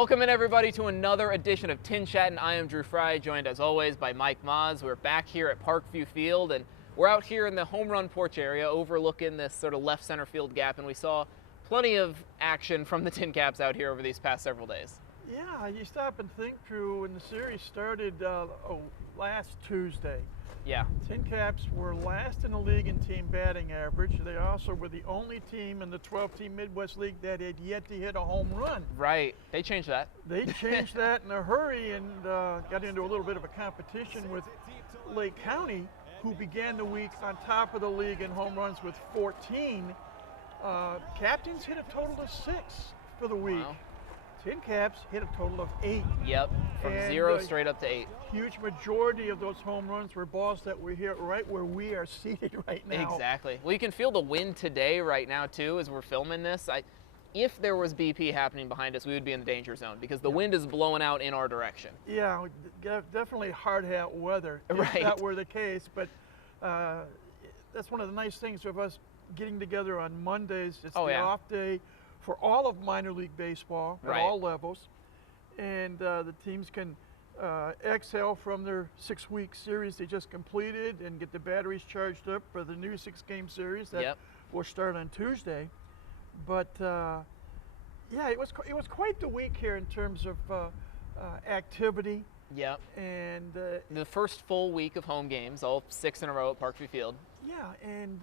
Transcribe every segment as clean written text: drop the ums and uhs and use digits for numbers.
Welcome in, everybody, to another edition of TinChattin. I am Drew Frey, joined as always by Mike Maahs. We're back here at Parkview Field, and we're out here in the home run porch area overlooking this sort of left center field gap, and we saw plenty of action from the TinCaps out here over these past several days. Yeah, you stop and think, Drew, when the series started last Tuesday. Yeah. TinCaps were last in the league in team batting average. They also were the only team in the 12-team Midwest League that had yet to hit a home run. Right. They changed that. They changed that in a hurry and got into a little bit of a competition with Lake County, who began the week on top of the league in home runs with 14. Captains hit a total of 6 for the week. Wow. TinCaps hit a total of 8. Yep, from 0 straight up to 8. Huge majority of those home runs were balls that were here right where we are seated right now. Exactly. Well, you can feel the wind today right now, too, as we're filming this. If there was BP happening behind us, we would be in the danger zone because the wind is blowing out in our direction. Yeah, definitely hard hat weather if Right. that were the case. But that's one of the nice things of us getting together on Mondays. It's the off day for all of minor league baseball at all levels. And the teams can exhale from their 6-week series they just completed and get the batteries charged up for the new 6-game series that will start on Tuesday. But yeah, it was quite the week here in terms of activity. Yep. And the first full week of home games, all 6 in a row at Parkview Field. Yeah, and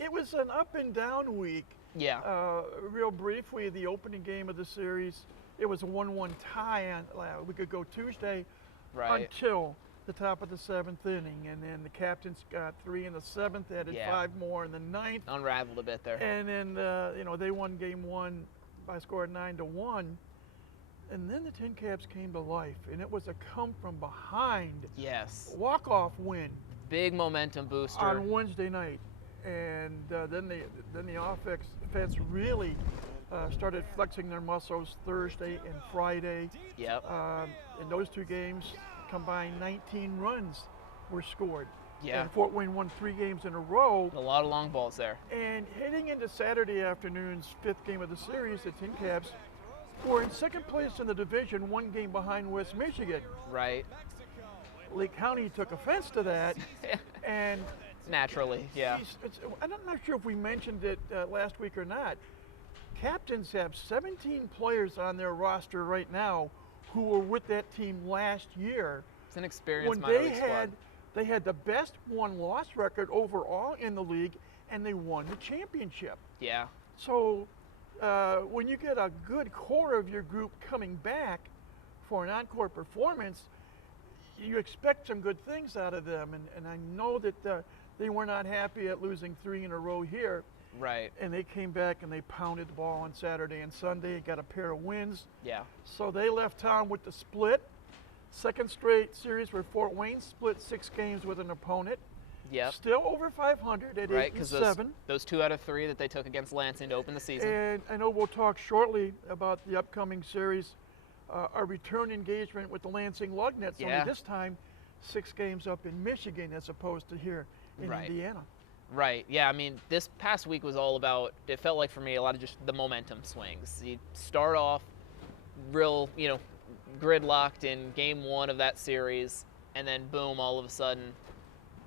it was an up and down week. Yeah. Real briefly, the opening game of the series, it was a 1-1 tie on we could go Tuesday until the top of the 7th inning, and then the Captains got 3 in the 7th, added 5 more in the 9th. Unraveled a bit there. And then they won game 1 by a score of 9-1. And then the TinCaps came to life, and it was a come from behind walk-off win. Big momentum booster on Wednesday night. And then the offense really started flexing their muscles Thursday and Friday. Yep. In those 2 games, combined 19 runs were scored. Yeah. And Fort Wayne won 3 games in a row. A lot of long balls there. And heading into Saturday afternoon's 5th game of the series, the TinCaps were in 2nd place in the division, 1 game behind West Michigan. Right. Lake County took offense to that, and naturally, yeah. I'm not sure if we mentioned it last week or not. Captains have 17 players on their roster right now who were with that team last year. It's an experienced minor league squad. They had the best won-loss record overall in the league, and they won the championship. Yeah. So when you get a good core of your group coming back for an encore performance, you expect some good things out of them. And I know that they were not happy at losing 3 in a row here. Right. And they came back and they pounded the ball on Saturday and Sunday, got a pair of wins. Yeah. So they left town with the split. 2nd straight series where Fort Wayne split 6 games with an opponent. Yep. Still over 500 at 8-7. Those 2 out of 3 that they took against Lansing to open the season. And I know we'll talk shortly about the upcoming series, a return engagement with the Lansing Lugnets. Only this time 6 games up in Michigan as opposed to here in Indiana. Right, yeah, I mean, this past week was all about, it felt like for me, a lot of just the momentum swings. You start off real, gridlocked in game 1 of that series, and then boom, all of a sudden,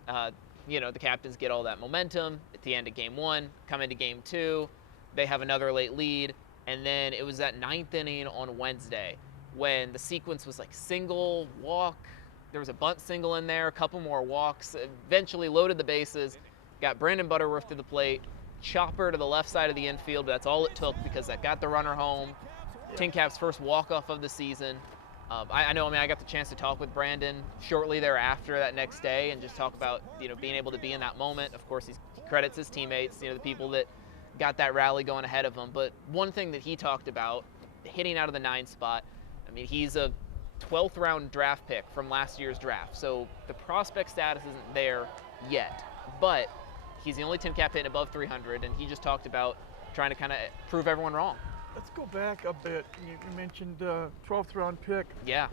the Captains get all that momentum at the end of game 1, come into game 2, they have another late lead, and then it was that 9th inning on Wednesday when the sequence was like single, walk, there was a bunt single in there, a couple more walks, eventually loaded the bases, got Brandon Butterworth to the plate, chopper to the left side of the infield, but that's all it took because that got the runner home. TinCaps' first walk-off of the season. I got the chance to talk with Brandon shortly thereafter that next day and just talk about, being able to be in that moment. Of course, he credits his teammates, the people that got that rally going ahead of him. But one thing that he talked about, hitting out of the 9 spot, I mean, he's a 12th round draft pick from last year's draft. So the prospect status isn't there yet, but he's the only TinCap hitting above 300, and he just talked about trying to kind of prove everyone wrong. Let's go back a bit. You mentioned 12th round pick. Yeah.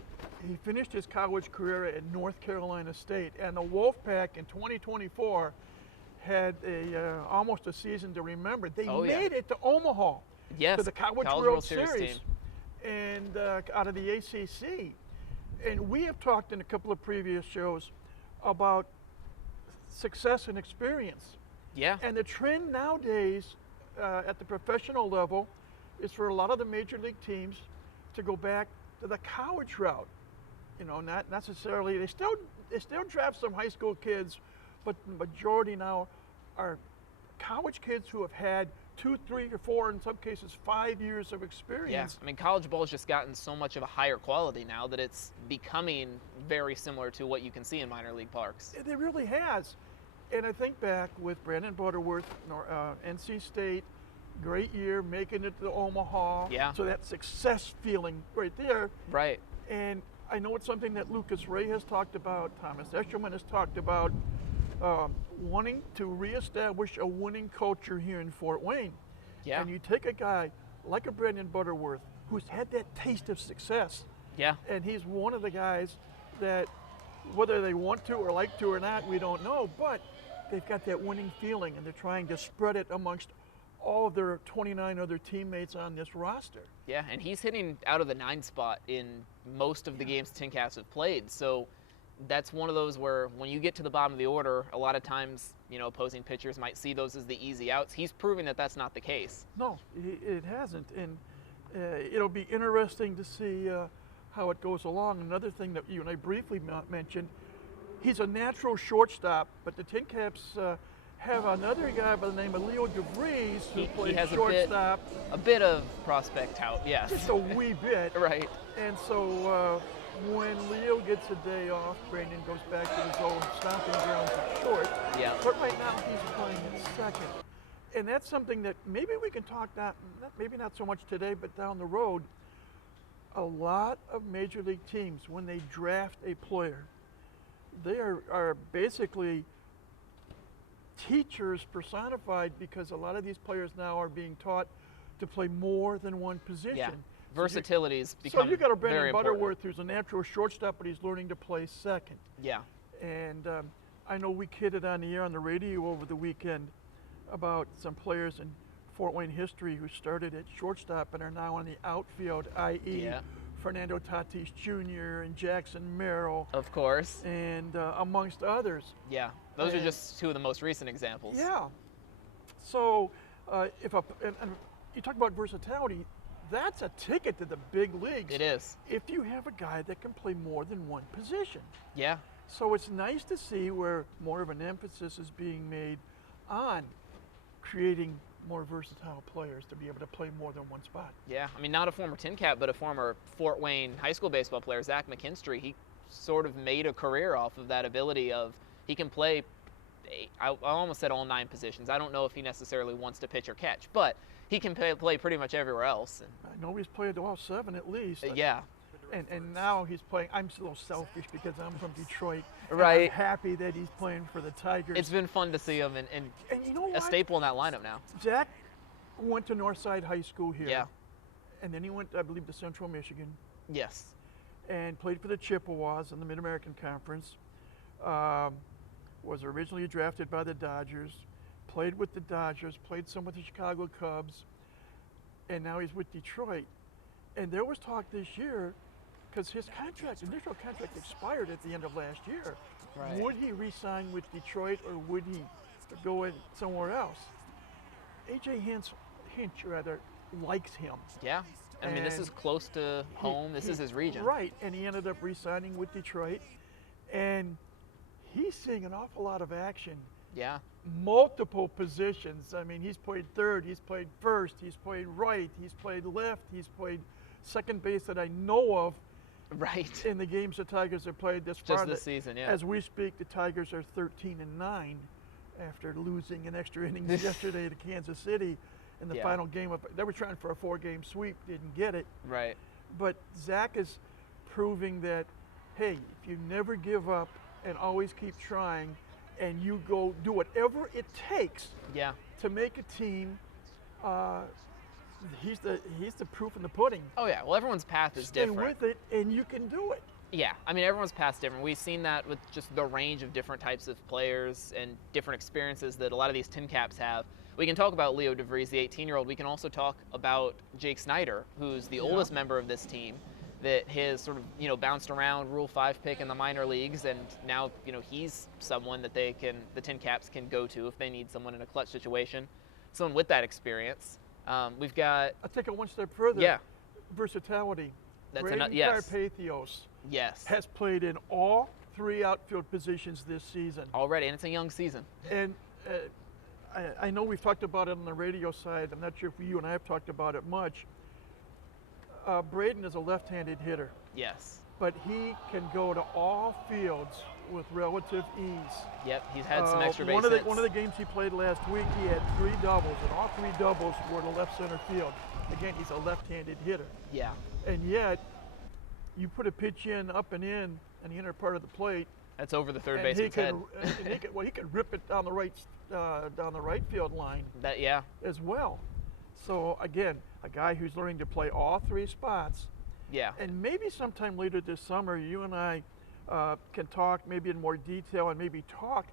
He finished his college career at North Carolina State, and the Wolfpack in 2024 had almost a season to remember. They made it to Omaha to the College World Series. and out of the ACC. And we have talked in a couple of previous shows about success and experience. Yeah. And the trend nowadays at the professional level is for a lot of the major league teams to go back to the college route. You know, not necessarily, they still draft some high school kids, but the majority now are college kids who have had 2, 3, or 4, in some cases 5 years of experience. Yeah, I mean, college ball's just gotten so much of a higher quality now that it's becoming very similar to what you can see in minor league parks. It really has. And I think back with Brandon Butterworth, NC State, great year, making it to Omaha. Yeah. So that success feeling right there. Right. And I know it's something that Lucas Ray has talked about, Thomas Eshelman has talked about, wanting to reestablish a winning culture here in Fort Wayne. Yeah. And you take a guy like a Brandon Butterworth who's had that taste of success. Yeah. And he's one of the guys that, whether they want to or like to or not, we don't know, but they've got that winning feeling and they're trying to spread it amongst all of their 29 other teammates on this roster. Yeah, and he's hitting out of the 9 spot in most of the games TinCaps have played. So that's one of those where when you get to the bottom of the order, a lot of times, you know, opposing pitchers might see those as the easy outs. He's proving that that's not the case. No, it hasn't. And it'll be interesting to see how it goes along. Another thing that you and I briefly mentioned, he's a natural shortstop, but the TinCaps have another guy by the name of Leo DeVries who plays shortstop. A bit of prospect tout, yes. Just a wee bit. Right. And so when Leo gets a day off, Brandon goes back to his old stomping grounds at short. Yeah. But right now he's playing at second. And that's something that maybe we can talk maybe not so much today, but down the road. A lot of major league teams, when they draft a player, they are basically teachers personified, because a lot of these players now are being taught to play more than one position. Yeah. Versatility is becoming So you got a Brandon very Butterworth who's a natural shortstop, but he's learning to play second. Yeah. And I know we kidded on the air on the radio over the weekend about some players in Fort Wayne history who started at shortstop and are now in the outfield, i.e. Fernando Tatis Jr. and Jackson Merrill. Of course. And amongst others. Yeah, those are just 2 of the most recent examples. Yeah. So and you talk about versatility, that's a ticket to the big leagues. It is. If you have a guy that can play more than one position. Yeah. So it's nice to see where more of an emphasis is being made on creating more versatile players to be able to play more than one spot. Yeah, I mean, not a former TinCap, but a former Fort Wayne high school baseball player, Zach McKinstry. He sort of made a career off of that ability of he can play, I almost said all 9 positions. I don't know if he necessarily wants to pitch or catch, but he can play pretty much everywhere else. I know he's played all 7 at least. Yeah. And now he's playing. I'm a little selfish because I'm from Detroit. Right. I'm happy that he's playing for the Tigers. It's been fun to see him and you know a staple in that lineup now. Zach went to Northside High School here. Yeah. And then he went, I believe, to Central Michigan. Yes. And played for the Chippewas in the Mid-American Conference. Was originally drafted by the Dodgers. Played with the Dodgers. Played some with the Chicago Cubs. And now he's with Detroit. And there was talk this year, because his initial contract expired at the end of last year. Right. Would he re-sign with Detroit or would he go in somewhere else? A.J. Hinch likes him. Yeah. I mean, this is close to home. This is his region. Right, and he ended up re-signing with Detroit. And he's seeing an awful lot of action. Yeah. Multiple positions. I mean, he's played third, he's played first, he's played right, he's played left, he's played second base that I know of. Right. In the games the Tigers have played this far. Just this season, yeah. As we speak, the Tigers are 13-9 after losing in extra innings yesterday to Kansas City in the final game. They were trying for a 4-game sweep, didn't get it. Right. But Zach is proving that, hey, if you never give up and always keep trying, and you go do whatever it takes to make a team, he's the proof in the pudding. Oh yeah, well everyone's path is different. Stay with it and you can do it. Yeah, I mean everyone's path's different. We've seen that with just the range of different types of players and different experiences that a lot of these TinCaps have. we can talk about Leo DeVries, the 18-year-old. We can also talk about Jake Snyder, who's the oldest member of this team, that has sort of, bounced around, Rule 5 pick in the minor leagues, and now, he's someone that the TinCaps can go to if they need someone in a clutch situation, someone with that experience. We've got... I'll take it one step further. Yeah. Versatility. That's Brandon Butterworth has played in all 3 outfield positions this season. Already, and it's a young season. And I know we've talked about it on the radio side. I'm not sure if you and I have talked about it much. Braden is a left-handed hitter. Yes. But he can go to all fields with relative ease. Yep, he's had some extra base hits. One of the games he played last week, he had 3 doubles, and all 3 doubles were to left center field. Again, he's a left-handed hitter. Yeah. And yet, you put a pitch in, up and in the inner part of the plate. That's over the third baseman's head. He can rip it down the right field line. As well. So again, a guy who's learning to play all 3 spots. Yeah. And maybe sometime later this summer, you and I can talk maybe in more detail and maybe talk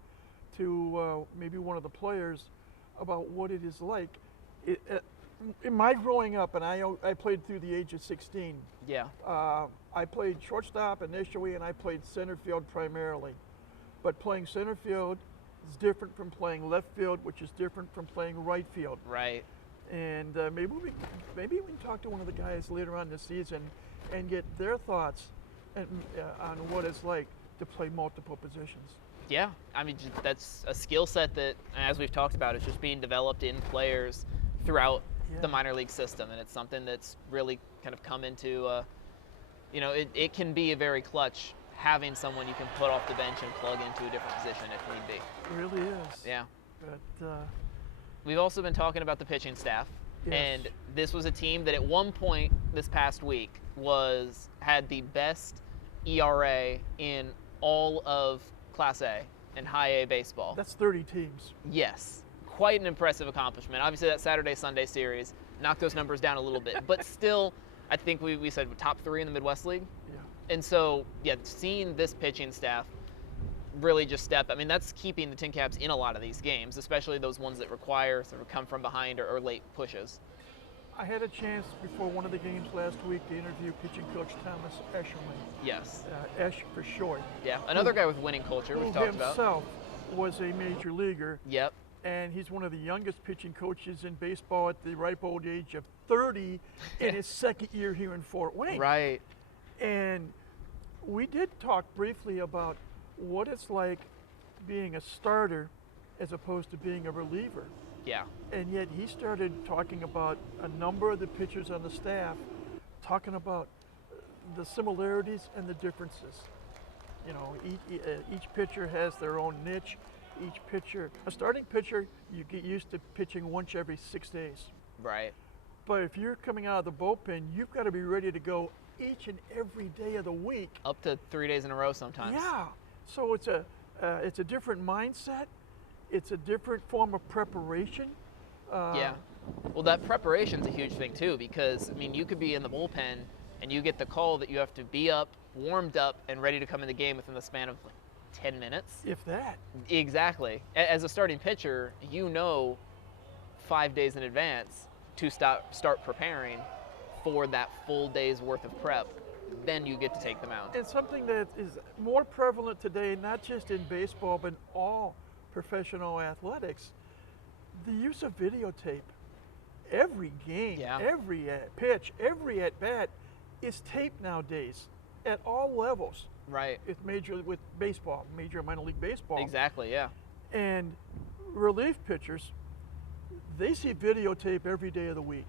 to maybe one of the players about what it is like. In my growing up, and I played through the age of 16. Yeah. I played shortstop initially, and I played center field primarily. But playing center field is different from playing left field, which is different from playing right field. Right. And maybe we can talk to one of the guys later on this season and get their thoughts on what it's like to play multiple positions. Yeah, I mean, that's a skill set that, as we've talked about, is just being developed in players throughout the minor league system, and it's something that's really kind of come into, it can be a very clutch having someone you can put off the bench and plug into a different position if need be. It really is. Yeah. But we've also been talking about the pitching staff, and this was a team that at one point this past week had the best ERA in all of Class A and High A baseball. That's 30 teams. Yes. Quite an impressive accomplishment. Obviously, that Saturday-Sunday series knocked those numbers down a little bit, but still, I think we said top 3 in the Midwest League. Yeah. And so, seeing this pitching staff really just that's keeping the TinCaps in a lot of these games, especially those ones that require sort of come from behind or late pushes. I had a chance before one of the games last week to interview pitching coach Thomas Eshelman. Yes. Esh for short. Yeah, another guy with winning culture we've talked about. Himself was a major leaguer. Yep. And he's one of the youngest pitching coaches in baseball at the ripe old age of 30 in his second year here in Fort Wayne. Right. And we did talk briefly about what it's like being a starter as opposed to being a reliever. Yeah. And yet he started talking about a number of the pitchers on the staff, talking about the similarities and the differences. Each pitcher has their own niche. A starting pitcher, you get used to pitching once every 6 days. Right. But if you're coming out of the bullpen, you've got to be ready to go each and every day of the week. Up to 3 days in a row sometimes. Yeah. So it's a different mindset. It's a different form of preparation. Yeah. Well, that preparation's a huge thing too, because you could be in the bullpen and you get the call that you have to be up, warmed up, and ready to come in the game within the span of 10 minutes. If that. Exactly. As a starting pitcher, 5 days in advance to start preparing for that full day's worth of prep. Then you get to take the mound. And something that is more prevalent today, not just in baseball, but in all professional athletics, the use of videotape. Every game, every pitch, every at-bat is taped nowadays at all levels. Right. With baseball, major and minor league baseball. Exactly, yeah. And relief pitchers, they see videotape every day of the week.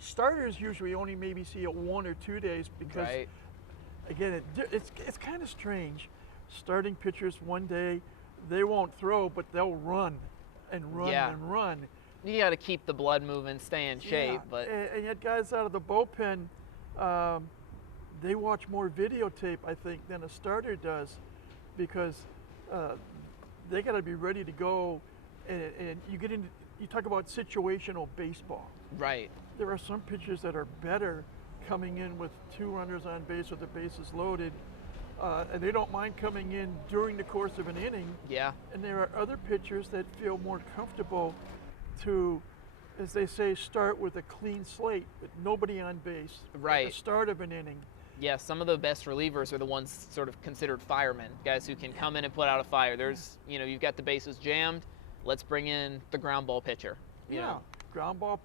Starters usually only maybe see it 1 or 2 days because, again, it's kind of strange. Starting pitchers one day, they won't throw, but they'll run and run and run. You got to keep the blood moving, stay in shape. But and yet guys out of the bullpen, they watch more videotape, I think, than a starter does, because they got to be ready to go. And you talk about situational baseball. Right. There are some pitchers that are better coming in with 2 runners on base with the bases loaded, and they don't mind coming in during the course of an inning. Yeah. And there are other pitchers that feel more comfortable to, as they say, start with a clean slate with nobody on base right at the start of an inning. Yeah, some of the best relievers are the ones sort of considered firemen, guys who can come in and put out a fire. There's, you've got the bases jammed, let's bring in the ground ball pitcher. You know? Ground ball.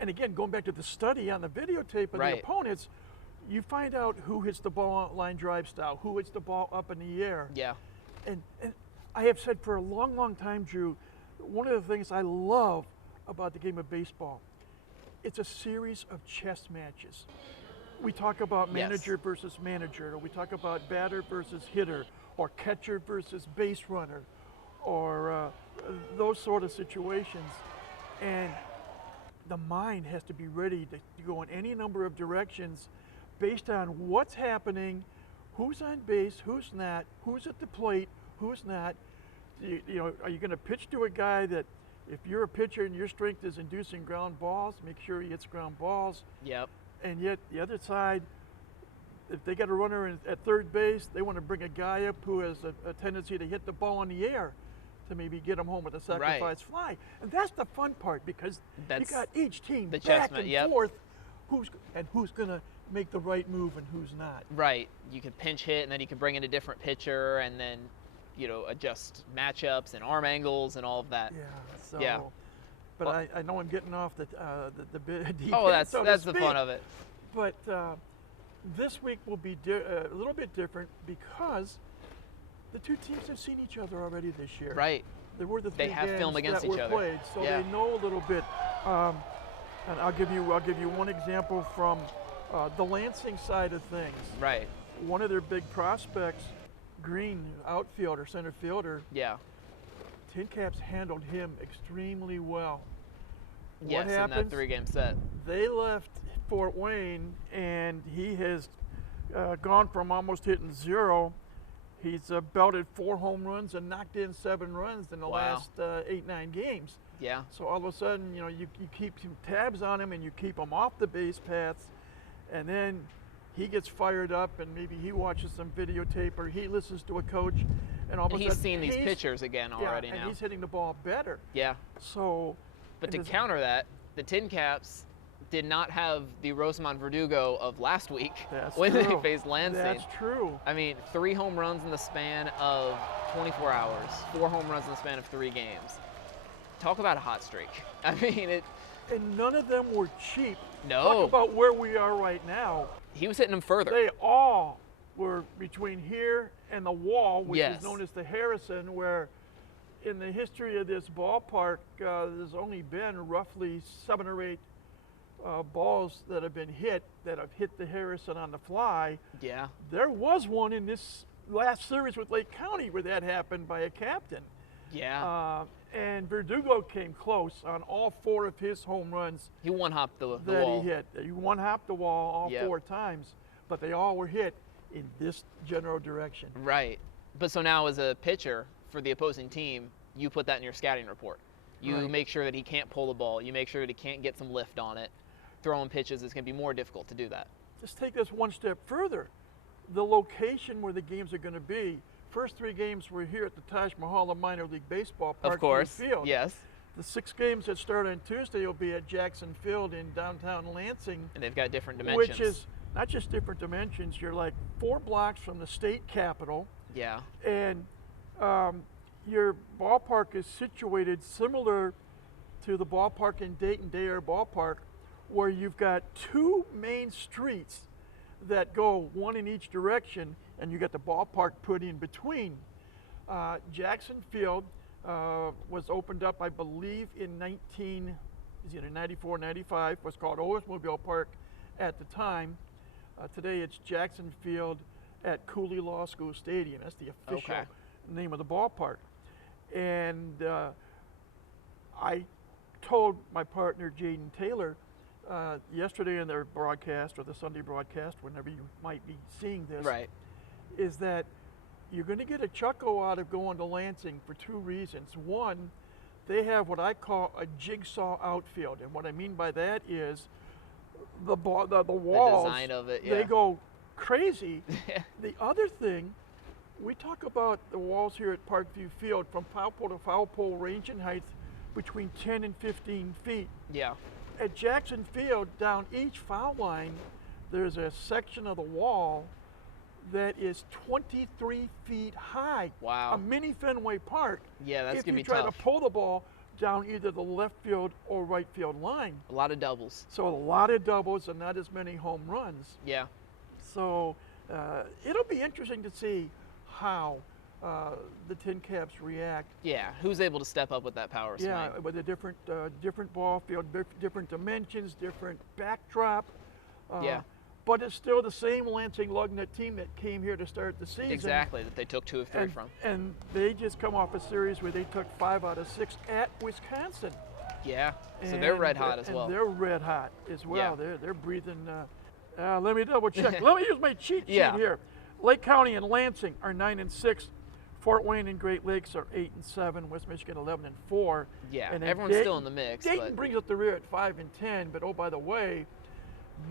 And again, going back to the study on the videotape of the opponents, you find out who hits the ball on line drive style, who hits the ball up in the air. Yeah. And I have said for a long, long time, Drew, one of the things I love about the game of baseball, it's a series of chess matches. We talk about manager versus manager, or we talk about batter versus hitter, or catcher versus base runner, or those sort of situations. And the mind has to be ready to go in any number of directions based on what's happening, who's on base, who's not, who's at the plate, who's not. Are you going to pitch to a guy that, if you're a pitcher and your strength is inducing ground balls, make sure he hits ground balls. Yep. And yet the other side, if they got a runner at third base, they want to bring a guy up who has a tendency to hit the ball in the air to maybe get him home with a sacrifice fly. And that's the fun part, because you got each team back and forth who's going to make the right move and who's not. Right. You can pinch hit, and then you can bring in a different pitcher, and then adjust matchups and arm angles and all of that. Yeah. But I know I'm getting off the deep end, that's the fun of it. But this week will be a little bit different because the two teams have seen each other already this year. Right. There were the three they have games film against that each were other. Played, so they know a little bit. And I'll give you one example from the Lansing side of things. Right. One of their big prospects, Green, outfielder, center fielder. Yeah. TinCaps handled him extremely well. Yes, what happens? In that 3-game set. They left Fort Wayne, and he has gone from almost hitting 0. He's belted 4 home runs and knocked in 7 runs in the last 8-9 games. Yeah. So all of a sudden, you keep some tabs on him and you keep him off the base paths, and then he gets fired up, and maybe he watches some videotape or he listens to a coach, and all of a sudden he's seen these pitchers again already now. And he's hitting the ball better. Yeah. So. But to counter that, the TinCaps did not have the Rosman Verdugo of last week when they faced Lansing. That's true. I mean, 3 home runs in the span of 24 hours, 4 home runs in the span of 3 games. Talk about a hot streak. I mean, it. And none of them were cheap. No. Talk about where we are right now. He was hitting them further. They all were between here and the wall, which is known as the Harrison, where in the history of this ballpark, there's only been roughly 7 or 8 balls that have hit the Harrison on the fly. Yeah. There was one in this last series with Lake County where that happened by a captain. Yeah. And Verdugo came close on all 4 of his home runs. He one-hopped the that wall. He hit. He one-hopped the wall all 4 times, but they all were hit in this general direction. Right. But so now as a pitcher for the opposing team, you put that in your scouting report. You make sure that he can't pull the ball. You make sure that he can't get some lift on it. Throwing pitches is going to be more difficult to do that. Let's take this one step further. The location where the games are going to be. First 3 games were here at the Taj Mahal of Minor League Baseball, Parkview Of course, Field. yes. The 6 games that start on Tuesday will be at Jackson Field in downtown Lansing. And they've got different dimensions. Which is not just different dimensions. You're like 4 blocks from the state capitol. Yeah. And your ballpark is situated similar to the ballpark in Dayton, Day Air Ballpark, where you've got 2 main streets that go 1 in each direction, and you got the ballpark put in between. Jackson Field was opened up, I believe, in 94, 95. Was called Oldsmobile Park at the time. Today it's Jackson Field at Cooley Law School Stadium. That's the official name of the ballpark. And I told my partner Jaden Taylor yesterday in their broadcast, or the Sunday broadcast, whenever you might be seeing this, is that you're going to get a chuckle out of going to Lansing for 2 reasons. One, they have what I call a jigsaw outfield, and what I mean by that is the walls, the design of it, they go crazy. The other thing, we talk about the walls here at Parkview Field from foul pole to foul pole range in height between 10 and 15 feet. Yeah. At Jackson Field, down each foul line, there's a section of the wall that is 23 feet high. Wow. A mini Fenway Park. Yeah, that's going to be tough. If you try tough. to pull the ball down either the left field or right field line. A lot of doubles. So a lot of doubles and not as many home runs. Yeah. So it'll be interesting to see how the TinCaps react. Yeah, who's able to step up with that power swing? Yeah, with a different ball field, different dimensions, different backdrop. Yeah. But it's still the same Lansing Lugnut team that came here to start the season. Exactly, that they took 2 of 3 from. And they just come off a series where they took 5 out of 6 at Wisconsin. Yeah, so they're red hot as well. And they're red hot as well. Yeah. They're breathing. Let me double check. Let me use my cheat sheet Yeah. here. Lake County and Lansing are 9 and 6. Fort Wayne and Great Lakes are 8 and 7. West Michigan 11 and 4. Yeah, and everyone's still in the mix. Dayton brings up the rear at 5 and 10. But oh, by the way,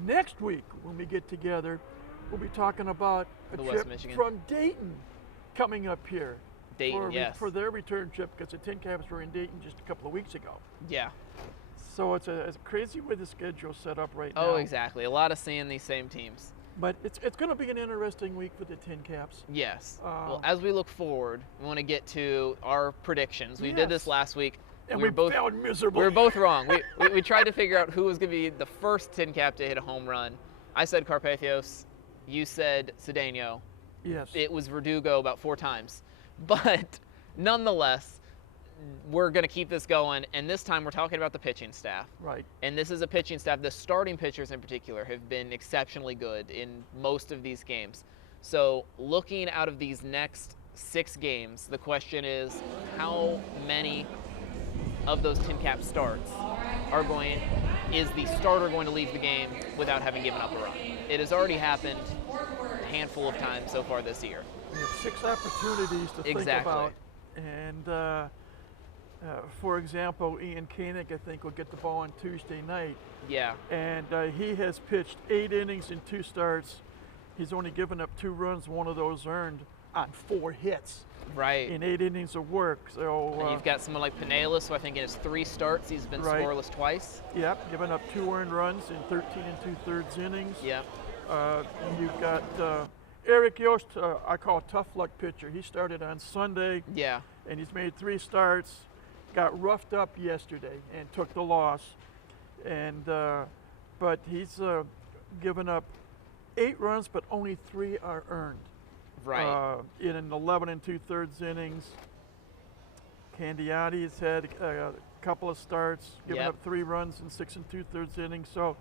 next week when we get together, we'll be talking about a trip from Dayton coming up here. Dayton, yes. For their return trip, because the TinCaps were in Dayton just a couple of weeks ago. Yeah. So it's a crazy way the schedule's set up right now. Oh, exactly. A lot of seeing these same teams. But it's going to be an interesting week for the TinCaps. Yes. Well, as we look forward, we want to get to our predictions. We did this last week. And we failed miserably. We were both wrong. we tried to figure out who was going to be the first TinCap to hit a home run. I said Carpathios. You said Cedeno. Yes. It was Verdugo about 4 times. But nonetheless, we're going to keep this going, and this time we're talking about the pitching staff. Right. And this is a pitching staff. The starting pitchers in particular have been exceptionally good in most of these games. So looking out of these next 6 games, the question is how many of those TinCap starts is the starter going to leave the game without having given up a run? It has already happened a handful of times so far this year. We have 6 opportunities to think about. And for example, Ian Koenig, I think, will get the ball on Tuesday night. Yeah. And he has pitched 8 innings in 2 starts. He's only given up 2 runs, 1 of those earned on 4 hits. Right. In 8 innings of work. So and you've got someone like Pinellas, who I think in his 3 starts, he's been scoreless twice. Yep, given up 2 earned runs in 13 2/3 innings. Yep. You've got Eric Yost, I call a tough luck pitcher. He started on Sunday. Yeah. And he's made 3 starts. Got roughed up yesterday and took the loss. And but he's given up 8 runs, but only 3 are earned. Right. In an 11 2/3 innings. Candiotti has had a couple of starts, given up 3 runs in 6 2/3 innings. So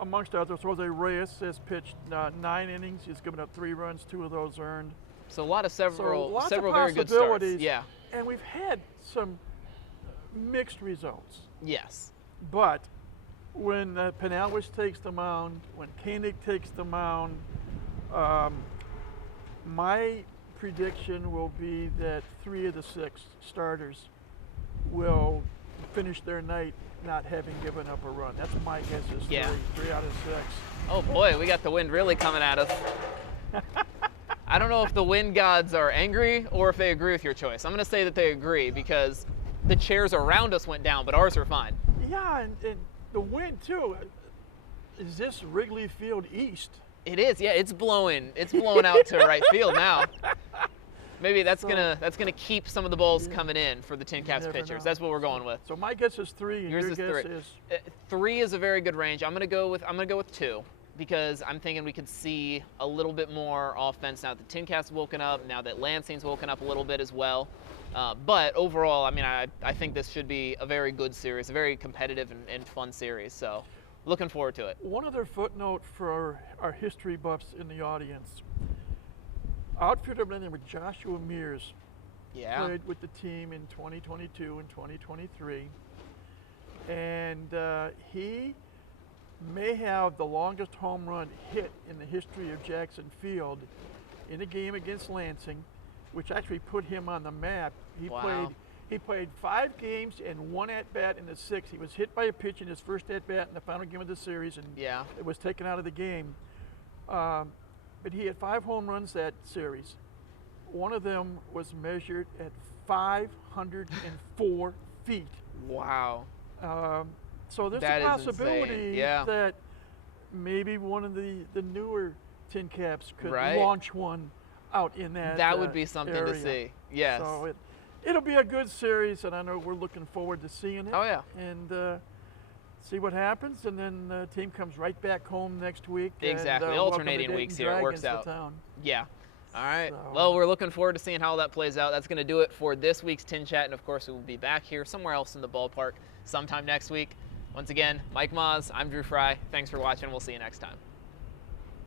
amongst others, Jose Reyes has pitched 9 innings. He's given up 3 runs, 2 of those earned. So several of very good starts. Yeah. And we've had some mixed results. Yes. But when Pinellas takes the mound, when Koenig takes the mound, my prediction will be that 3 of the 6 starters will finish their night not having given up a run. That's my guess is 3 out of 6. Oh boy, we got the wind really coming at us. I don't know if the wind gods are angry or if they agree with your choice. I'm going to say that they agree because the chairs around us went down, but ours are fine. Yeah, and the wind too. Is this Wrigley Field East? It is, yeah. It's blowing out to right field now. Maybe that's gonna keep some of the balls coming in for the TinCaps pitchers. That's what we're going with. So my guess is 3, and your guess is 3 is a very good range. I'm gonna go with 2 because I'm thinking we could see a little bit more offense now that the TinCaps woken up, now that Lansing's woken up a little bit as well. But overall, I mean, I think this should be a very good series, a very competitive and fun series. So looking forward to it. One other footnote for our history buffs in the audience. Outfielder by the name of Joshua Mears played with the team in 2022 and 2023. And he may have the longest home run hit in the history of Jackson Field in a game against Lansing, which actually put him on the map. He played 5 games and 1 at-bat in the 6th. He was hit by a pitch in his first at-bat in the final game of the series, and it was taken out of the game. But he had 5 home runs that series. One of them was measured at 504 feet. Wow. So there's That a is possibility insane. that maybe one of the newer TinCaps could Right. launch one out in that That would be something area. to see. Yes. So it'll be a good series, and I know we're looking forward to seeing it. Oh, yeah. And see what happens, and then the team comes right back home next week. Exactly. And, Alternating weeks here. It works out. Town. Yeah. All right. So. Well, we're looking forward to seeing how that plays out. That's going to do it for this week's Tin Chat, and of course, we will be back here somewhere else in the ballpark sometime next week. Once again, Mike Maahs, I'm Drew Frey. Thanks for watching. We'll see you next time.